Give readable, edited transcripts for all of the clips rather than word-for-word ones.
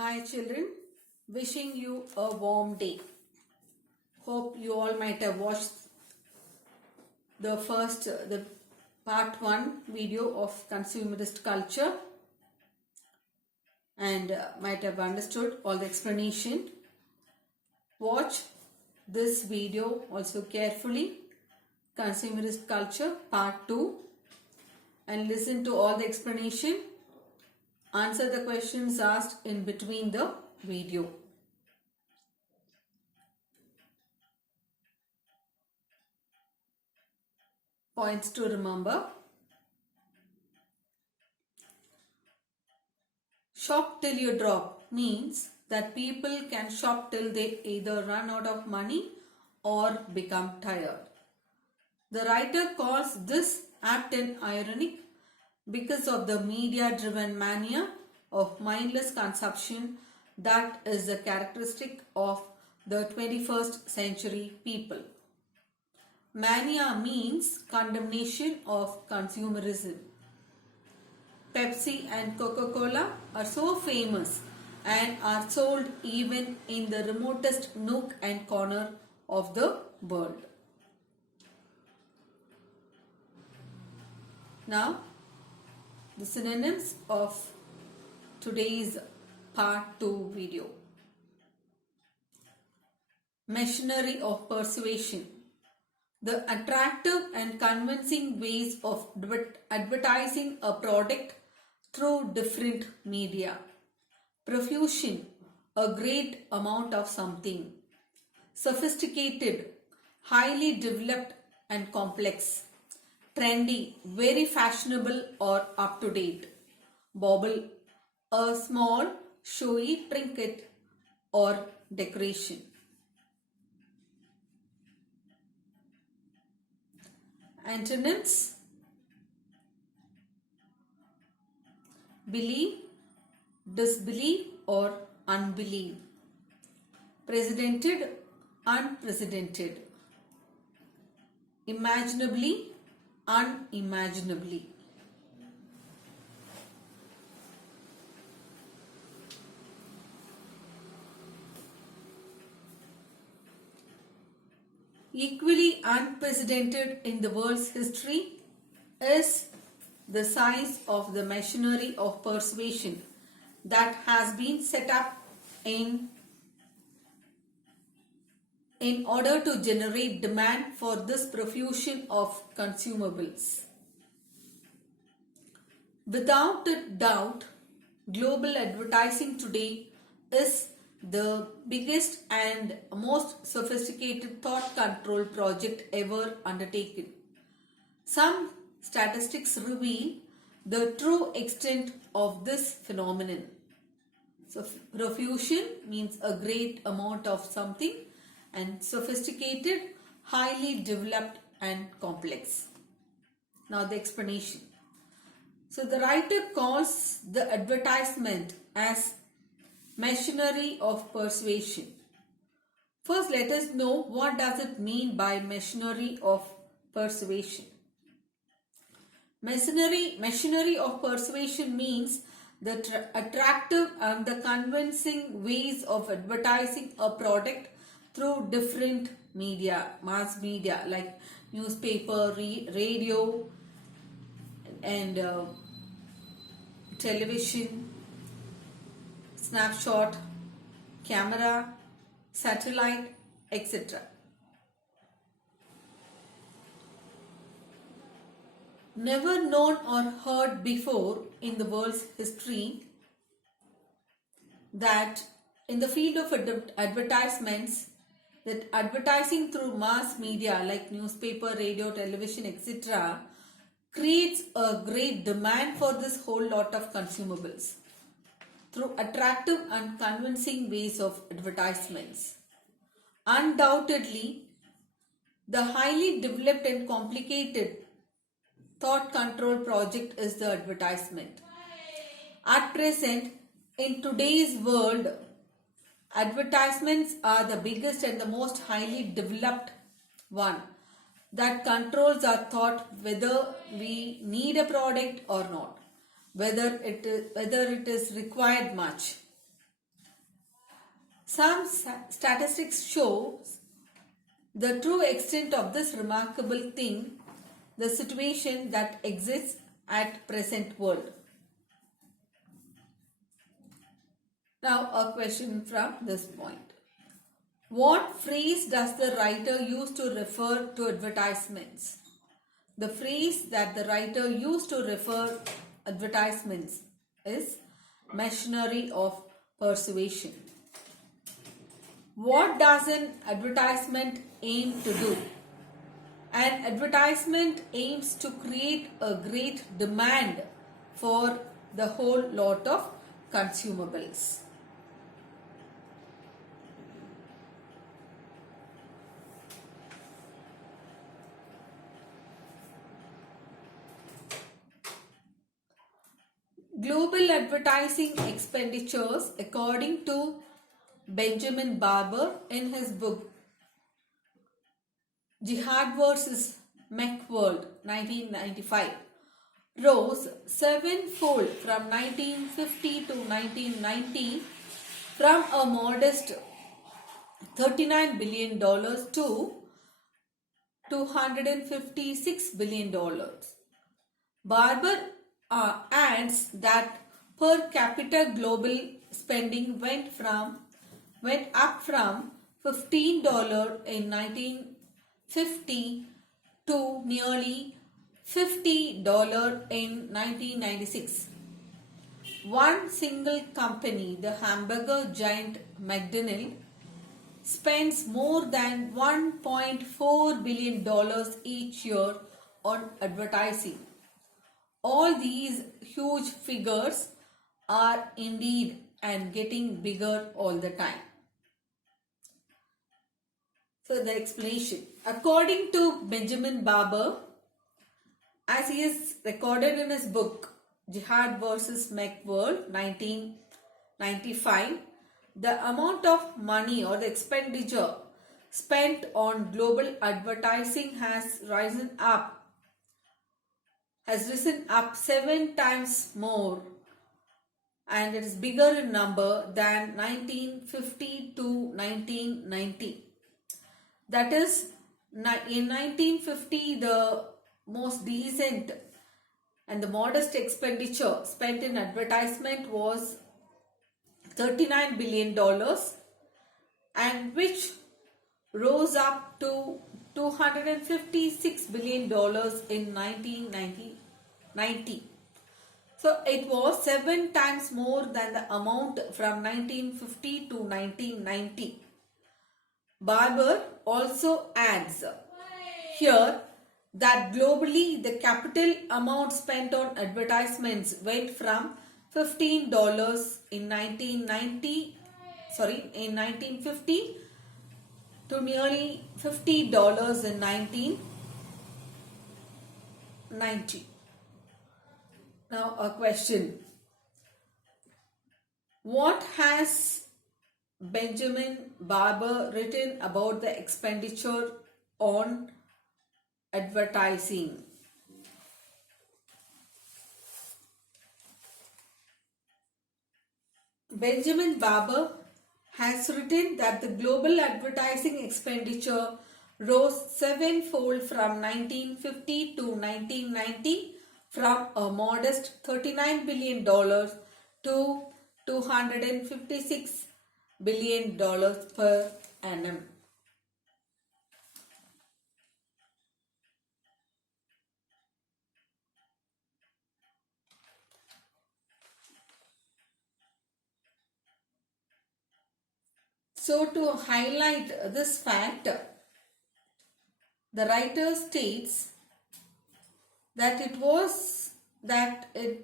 Hi children, wishing you a warm day. Hope you all might have watched the part 1 video of consumerist culture and might have understood all the explanation. Watch this video also carefully, consumerist culture part 2, and listen to all the explanation. Answer the questions asked in between the video. Points to remember. Shop till you drop means that people can shop till they either run out of money or become tired. The writer calls this apt and ironic because of the media-driven mania of mindless consumption that is the characteristic of the 21st century people. Mania means condemnation of consumerism. Pepsi and Coca-Cola are so famous and are sold even in the remotest nook and corner of the world. Now, the synonyms of today's part 2 video. Machinery of persuasion. The attractive and convincing ways of advertising a product through different media. Profusion, a great amount of something. Sophisticated, highly developed and complex. Trendy, very fashionable or up to date. Bauble, a small showy trinket or decoration. Antonyms: believe, disbelieve or unbelieve. Precedented, unprecedented. Imaginably, unimaginably. Equally unprecedented in the world's history is the size of the machinery of persuasion that has been set up in order to generate demand for this profusion of consumables. Without a doubt, global advertising today is the biggest and most sophisticated thought control project ever undertaken. Some statistics reveal the true extent of this phenomenon. So, profusion means a great amount of something, and sophisticated, highly developed and complex. Now the explanation. So the writer calls the advertisement as machinery of persuasion. First, let us know what does it mean by machinery of persuasion. Machinery of persuasion means the attractive and the convincing ways of advertising a product through different media, mass media like newspaper, radio and television, snapshot, camera, satellite, etc. Never known or heard before in the world's history that in the field of advertisements, that advertising through mass media like newspaper, radio, television, etc. creates a great demand for this whole lot of consumables through attractive and convincing ways of advertisements. Undoubtedly, the highly developed and complicated thought control project is the advertisement. At present, in today's world, advertisements are the biggest and the most highly developed one that controls our thought whether we need a product or not, whether it is required much. Some statistics show the true extent of this remarkable thing, the situation that exists at present world. Now a question from this point. What phrase does the writer use to refer to advertisements? The phrase that the writer used to refer advertisements is machinery of persuasion. What does an advertisement aim to do? An advertisement aims to create a great demand for the whole lot of consumables. Global advertising expenditures, according to Benjamin Barber in his book Jihad vs. Macworld 1995, rose sevenfold from 1950 to 1990 from a modest $39 billion to $256 billion. Barber adds that per capita global spending went up from $15 in 1950 to nearly $50 in 1996. One single company, the hamburger giant McDonald's, spends more than $1.4 billion each year on advertising. All these huge figures are indeed and getting bigger all the time. So the explanation. According to Benjamin Barber, as he is recorded in his book Jihad vs. Macworld 1995, the amount of money or the expenditure spent on global advertising has risen up 7 times more, and it is bigger in number than 1950 to 1990. That is, in 1950 the most decent and the modest expenditure spent in advertisement was $39 billion, and which rose up to $256 billion in 1990. So it was 7 times more than the amount from 1950 to 1990. Barber also adds here that globally the capital amount spent on advertisements went from $15 in 1950 to nearly $50 in 1990. Now a question. What has Benjamin Barber written about the expenditure on advertising? Benjamin Barber has written that the global advertising expenditure rose sevenfold from 1950 to 1990 from a modest $39 billion to $256 billion per annum. So to highlight this fact, the writer states that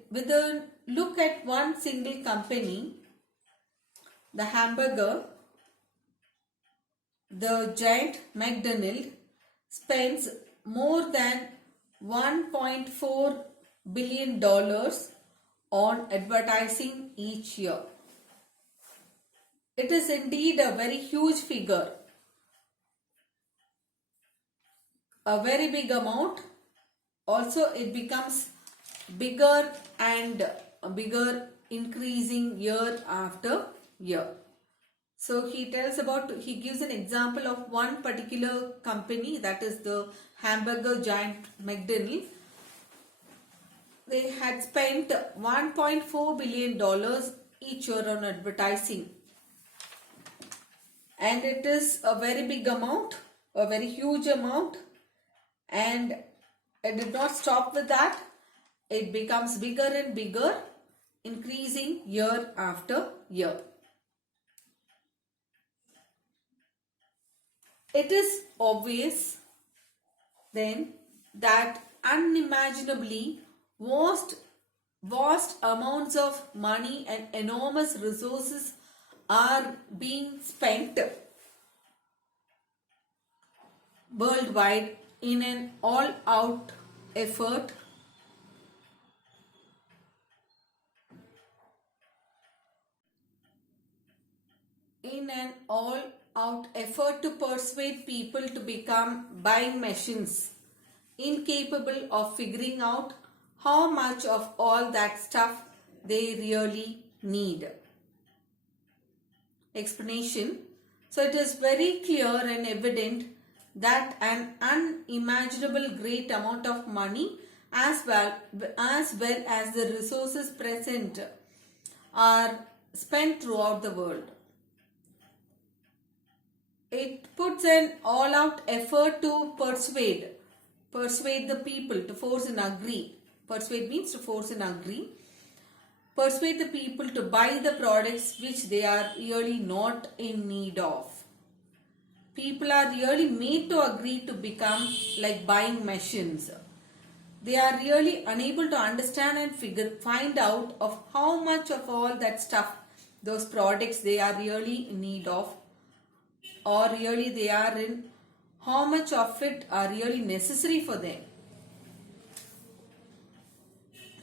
with a look at one single company, the hamburger, the giant McDonald's, spends more than $1.4 billion on advertising each year. It is indeed a very huge figure, a very big amount. Also, it becomes bigger and bigger, increasing year after year. So he gives an example of one particular company, that is the hamburger giant McDonald's. They had spent $1.4 billion each year on advertising. And it is a very big amount, a very huge amount. And it did not stop with that. It becomes bigger and bigger, increasing year after year. It is obvious then that unimaginably vast amounts of money and enormous resources are being spent worldwide in an all-out effort to persuade people to become buying machines, incapable of figuring out how much of all that stuff they really need. Explanation. So it is very clear and evident that an unimaginable great amount of money as well as the resources present are spent throughout the world. It puts an all-out effort to persuade the people, to force and agree. Persuade means to force and agree. Persuade the people to buy the products which they are really not in need of. People are really made to agree to become like buying machines. They are really unable to understand and find out of how much of all that stuff, those products they are really in need of, or really they are in, how much of it are really necessary for them.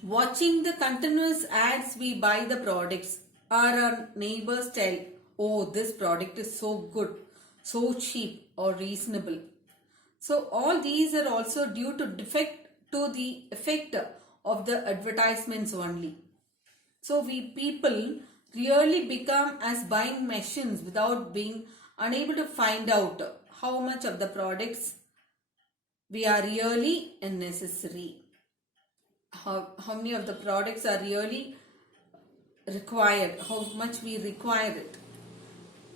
Watching the continuous ads we buy the products, or our neighbors tell, oh, this product is so good, so cheap or reasonable. So all these are also due to the effect of the advertisements only. So we people really become as buying machines without being unable to find out how much of the products we are really necessary. How many of the products are really required, how much we require it.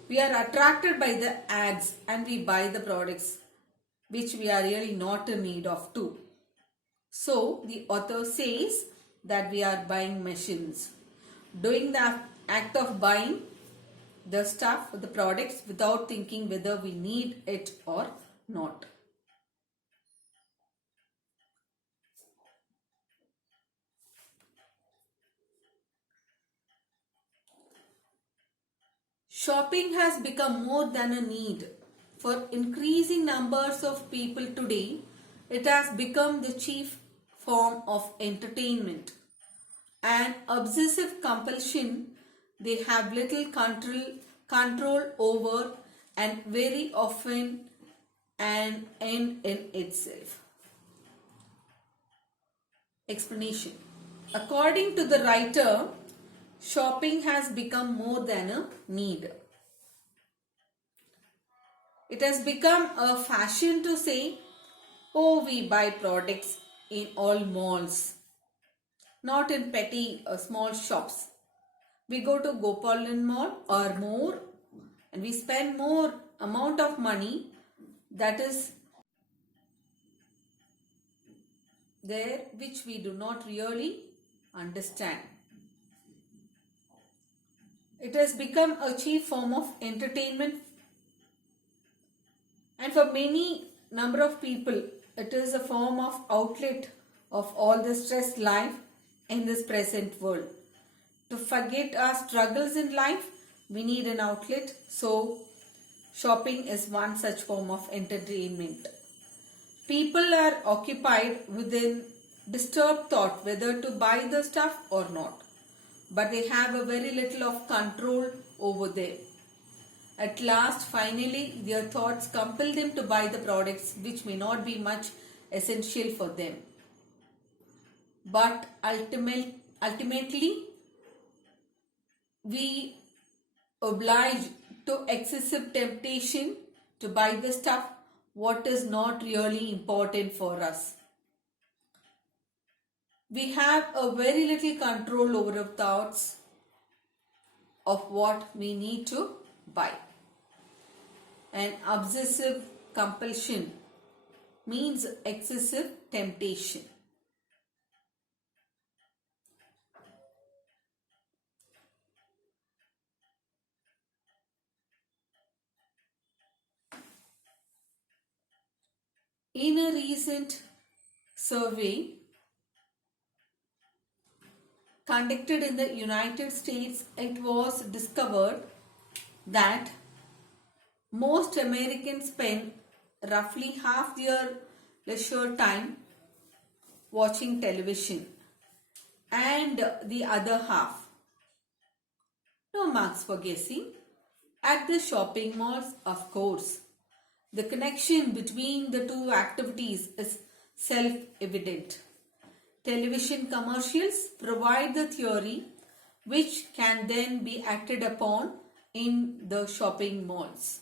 We are attracted by the ads and we buy the products which we are really not in need of too. So the author says that we are buying machines, doing the act of buying the stuff, the products without thinking whether we need it or not. Shopping has become more than a need. For increasing numbers of people today, it has become the chief form of entertainment. An obsessive compulsion they have little control over, and very often an end in itself. Explanation. According to the writer, shopping has become more than a need. It has become a fashion to say, oh, we buy products in all malls, not in petty small shops. We go to Gopalan Mall or more, and we spend more amount of money that is there which we do not really understand. It has become a chief form of entertainment, and for many number of people it is a form of outlet of all the stressed life in this present world. To forget our struggles in life, we need an outlet. So shopping is one such form of entertainment. People are occupied within disturbed thought whether to buy the stuff or not, but they have a very little of control over them. At last, finally, their thoughts compel them to buy the products which may not be much essential for them. But ultimately, we oblige to excessive temptation to buy the stuff what is not really important for us. We have a very little control over our thoughts of what we need to buy. And obsessive compulsion means excessive temptation. In a recent survey conducted in the United States, it was discovered that most Americans spend roughly half their leisure time watching television and the other half, no marks for guessing, at the shopping malls, of course. The connection between the two activities is self-evident. Television commercials provide the theory which can then be acted upon in the shopping malls.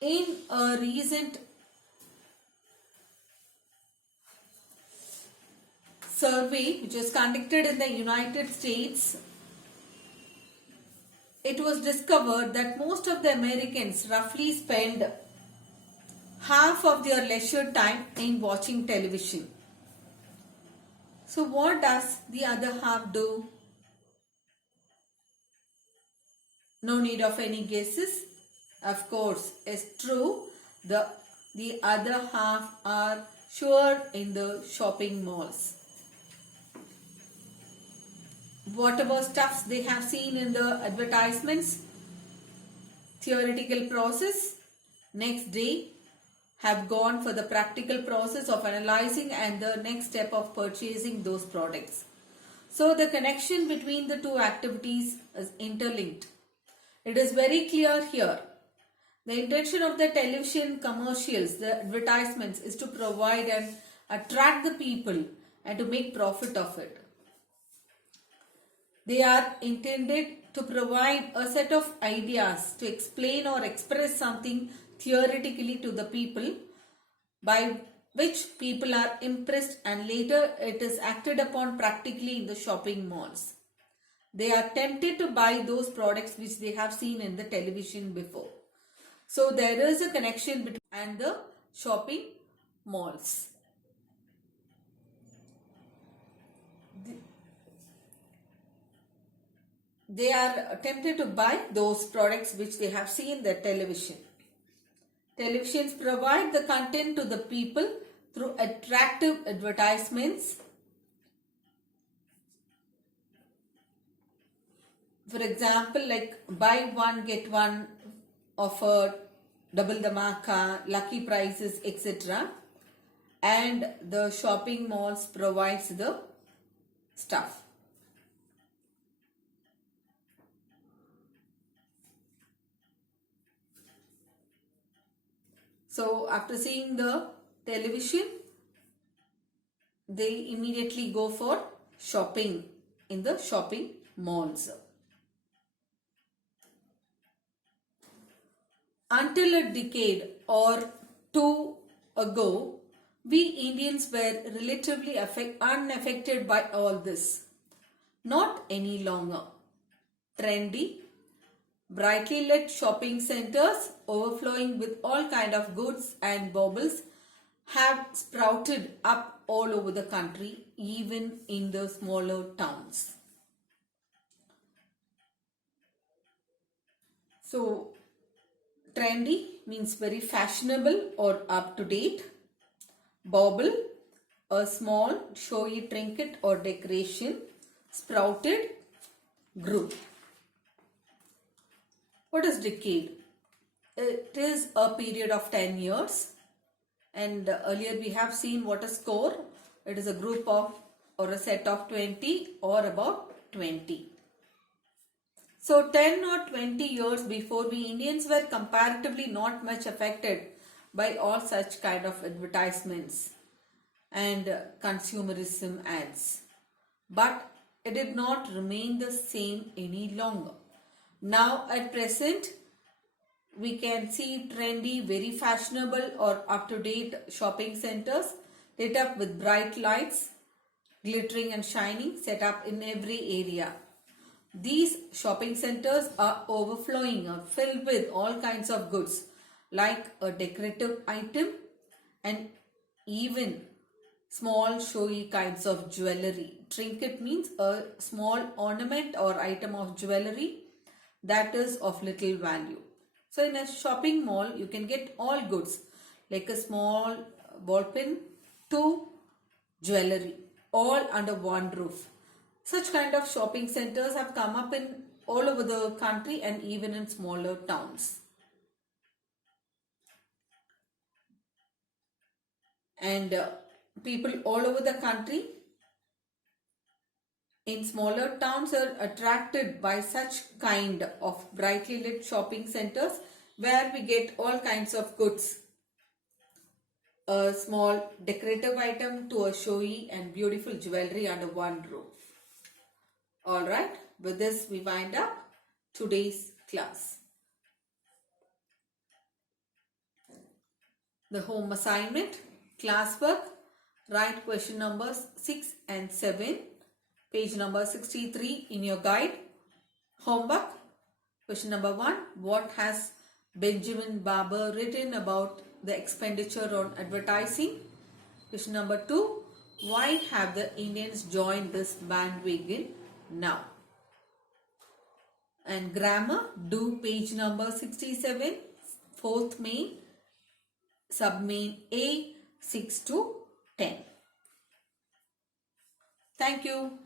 In a recent survey which was conducted in the United States, it was discovered that most of the Americans roughly spend half of their leisure time in watching television. So what does the other half do? No need of any guesses. Of course, it's true. The other half are sure in the shopping malls. Whatever stuffs they have seen in the advertisements, theoretical process, next day have gone for the practical process of analyzing and the next step of purchasing those products. So the connection between the two activities is interlinked. It is very clear here. The intention of the television commercials, the advertisements, is to provide and attract the people and to make profit of it. They are intended to provide a set of ideas to explain or express something theoretically to the people, by which people are impressed and later it is acted upon practically in the shopping malls. They are tempted to buy those products which they have seen in the television before. So there is a connection between and the shopping malls. They are tempted to buy those products which they have seen in the television. Televisions provide the content to the people through attractive advertisements. For example, like buy one get one offer, double dhamaka, lucky prizes, etc. And the shopping malls provides the stuff. So after seeing the television, they immediately go for shopping in the shopping malls. Until a decade or two ago, we Indians were relatively unaffected by all this. Not any longer. Trendy, brightly lit shopping centers overflowing with all kind of goods and baubles have sprouted up all over the country, even in the smaller towns. So, trendy means very fashionable or up to date. Bauble, a small showy trinket or decoration. Sprouted, grew. What is decade? It is a period of 10 years, and earlier we have seen what is score. It is a group of or a set of 20 or about 20. So 10 or 20 years before, we Indians were comparatively not much affected by all such kind of advertisements and consumerism ads. But it did not remain the same any longer. Now at present, we can see trendy, very fashionable or up-to-date shopping centers lit up with bright lights, glittering and shining, set up in every area. These shopping centers are overflowing or filled with all kinds of goods like a decorative item and even small showy kinds of jewelry. Trinket means a small ornament or item of jewelry that is of little value. So in a shopping mall, you can get all goods like a small ball pen to jewelry all under one roof. Such kind of shopping centers have come up in all over the country and even in smaller towns. And people all over the country in smaller towns are attracted by such kind of brightly lit shopping centers where we get all kinds of goods. A small decorative item to a showy and beautiful jewelry under one roof. Alright, with this we wind up today's class. The home assignment, classwork, write question numbers 6 and 7, page number 63 in your guide. Homework, question number 1, what has Benjamin Barber written about the expenditure on advertising? Question number 2, why have the Indians joined this bandwagon now? And grammar, do page number 67, fourth main, submain A, 6 to 10. Thank you.